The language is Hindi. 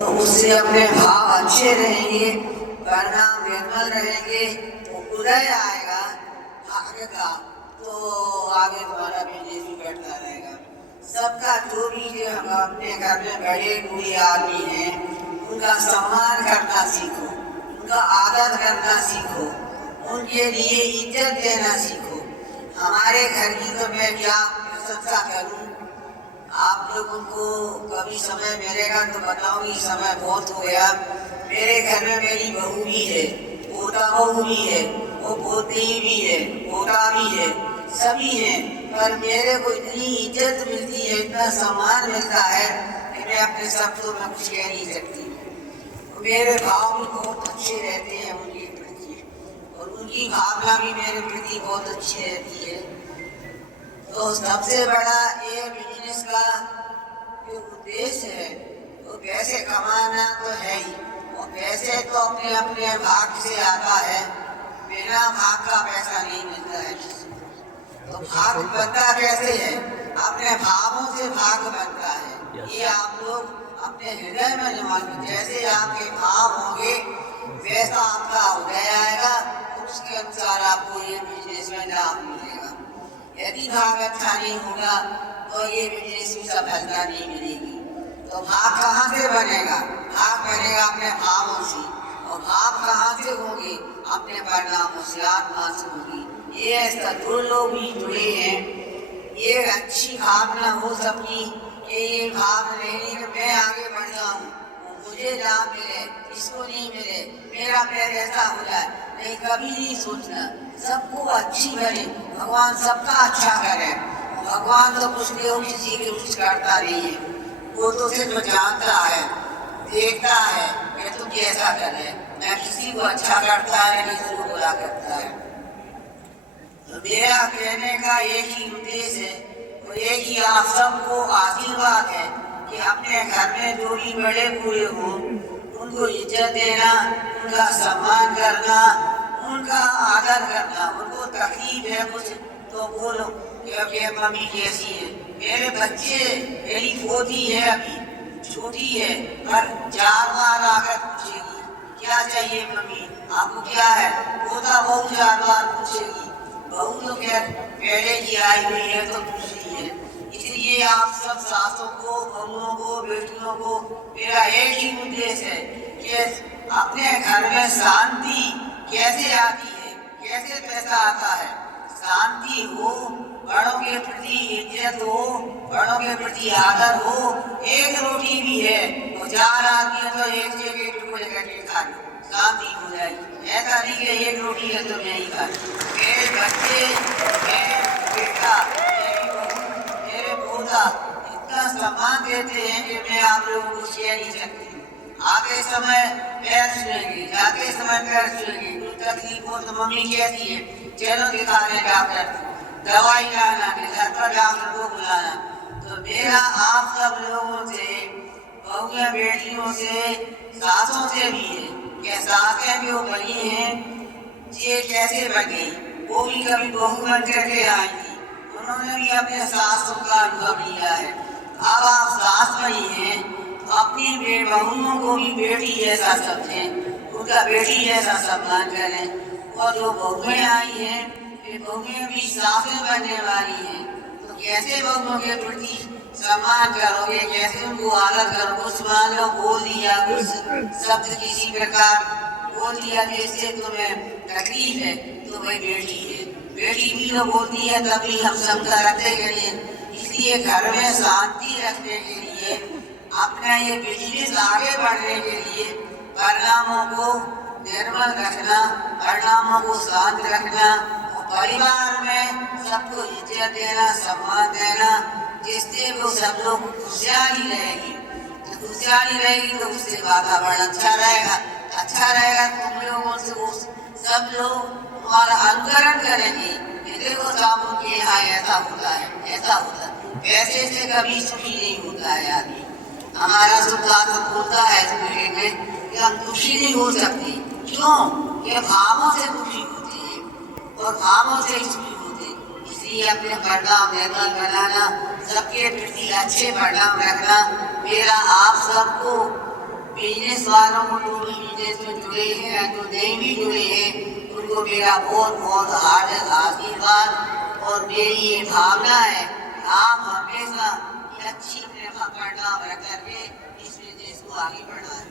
तो उससे अपने भाव अच्छे रहेंगे, परिणाम निर्मल रहेंगे, वो उदय आएगा आगे का, तो आगे तुम्हारा बिजनेस भी बढ़ता रहेगा। सबका जो भी जो हम अपने घर में बड़े बूढ़े आदमी हैं उनका सम्मान करना सीखो, उनका आदर करना सीखो, उनके लिए इज्जत देना सीखो। हमारे घर की तो मैं क्या प्रशंसा करूं, आप लोगों को कभी समय मिलेगा तो बताऊंगी। समय बहुत हो गया। मेरे घर में मेरी बहू भी है, पोता बहू भी है, वो पोती भी है, पोता भी है, सभी हैं, पर मेरे को इतनी इज्जत मिलती है, इतना सम्मान मिलता है कि मैं अपने शब्दों में कुछ कह नहीं सकती। मेरे भाव भी बहुत अच्छे रहते हैं उनके प्रति, और उनकी भावना भी मेरे प्रति बहुत अच्छी रहती है। तो सबसे बड़ा ये बिजनेस का जो उद्देश्य है वो पैसे कमाना तो है ही, और पैसे तो अपने अपने भाग से आता है, बिना भाग का पैसा नहीं मिलता है किसी को। तो भाग बनता कैसे है? अपने भावों से भाग बनता है। ये आप लोग अपने हृदय में जमा लो। जैसे आपके भाव होंगे वैसा आपका उदय आएगा, उसके अनुसार आपको ये बिजनेस में लाभ मिलेगा। यदि भाग अच्छा नहीं होगा तो ये बिजनेस की सफलता नहीं मिलेगी। तो भाग कहाँ से बनेगा? भाग बनेगा अपने भावों से, और भाव कहाँ से होंगे? अपने परिणामों से, आत्मा से होगी। ये सदगुरु लोग भी जुड़े हैं। ये अच्छी भावना हो सबकी कि ये भाव लेने कि मैं आगे बढ़ जाऊँ, मुझे लाभ मिले, इसको नहीं मिले, मेरा पैर ऐसा हो जाए, नहीं, कभी नहीं सोचना। सबको अच्छी बने, भगवान सबका अच्छा करे। भगवान तो कुछ किसी के कुछ करता नहीं है, वो तो सिर्फ जानता है, देखता है कि तुम कैसा करे। मैं किसी को अच्छा करता है, किसी को बुरा करता है। तो मेरा कहने का एक ही उद्देश्य है, और एक ही आप सबको आशीर्वाद है कि अपने घर में जो भी बड़े बूढ़े हों उनको इज्जत देना, उनका सम्मान करना, उनका आदर करना। उनको तकलीफ है कुछ तो बोलो कि मम्मी कैसी है। मेरे बच्चे, मेरी पोती है अभी छोटी है, पर 4 बार आकर पूछेगी क्या चाहिए मम्मी, आपको क्या है। पोता बहू 4 बार पूछेगी, बहू तो खैर पहले की आई हुई है तो दूसरी है। इसलिए आप सब सासों को, बहुओं को, बेटियों को मेरा एक ही उद्देश्य है कि अपने घर में शांति कैसे आती है, कैसे पैसा आता है। शांति हो, बड़ों के प्रति इज्जत हो, बड़ों के प्रति आदर हो। एक रोटी भी है तो 4 आदमी है तो एक से एक टुकड़े करके खा लो, शांति हो जाएगी। ऐसा नहीं कि एक रोटी है तो मैं ही खा लूं। मेरे बच्चे, मेरे बेटा, मेरी बहू, मेरे पोता इतना सम्मान देते हैं कि मैं आप लोगों को कह नहीं सकती। आगे समय पैर छुएंगे, जाते समय पैर छुएंगे। कुछ तकलीफ हो तो मम्मी कहती है चलो दिखाने डॉक्टर, दवाई लाना, घर पर डॉक्टर को बुलाना। तो मेरा आप सब लोगों से, बहुएं बेटियों से, सासों से भी है कि सासें जो बनी हैं ये कैसे बन गई। वो भी कभी बहू बन करके आई थी, उन्होंने भी अपने सासों का अनुभव लिया है। अब आप सास बनी हैं तो अपनी बहुओं को भी बेटी जैसा समझें, उनका बेटी जैसा सम्मान करें। और जो बहुएं आई हैं वे बहुएं भी सासें बनने वाली हैं, तो कैसे बहुओं के प्रति सम्मान करोगे, कैसे उनको आदर करोगे। कुछ मान लो बोल दिया, कुछ शब्द किसी प्रकार बोल दिया जिससे तुम्हें तकलीफ है, तो वही बेटी है। बेटी भी तो बोलती है तभी हम समझा रखते के लिए। इसलिए घर में शांति रखने के लिए, अपना ये बिजनेस आगे बढ़ने के लिए परिणामों को निर्मल रखना, परिणामों को शांत रखना, और परिवार में सबको इज्जत देना, सम्मान देना, जिससे वो सब लोग खुशहाली रहेगी। तो खुशहाली रहेगी तो उससे वातावरण अच्छा रहेगा, अच्छा रहेगा तुम लोगों से वो सब लोग तुम्हारा अनुकरण करेंगे। देखो साबुन के यहाँ ऐसा होता है, ऐसा होता है। पैसे से कभी सुखी नहीं होता है आदमी। हमारा सुखान होता है इस मेरे में कि हम दुखी नहीं हो सकते। क्यों? ये भावों से दुखी होते हैं और भावों से सुखी होते हैं। इसलिए अपने परिणाम निर्मल बनाना, सबके प्रति अच्छे परिणाम रखना मेरा आप सबको बिजनेस वालों को जो भी बिजनेस में जुड़े हैं, जो नहीं भी जुड़े हैं, उनको मेरा बहुत बहुत हार्दिक आशीर्वाद। और मेरी ये भावना है आप हमेशा अच्छी प्रेरणा रख करके इस बिजनेस को आगे बढ़ाएं।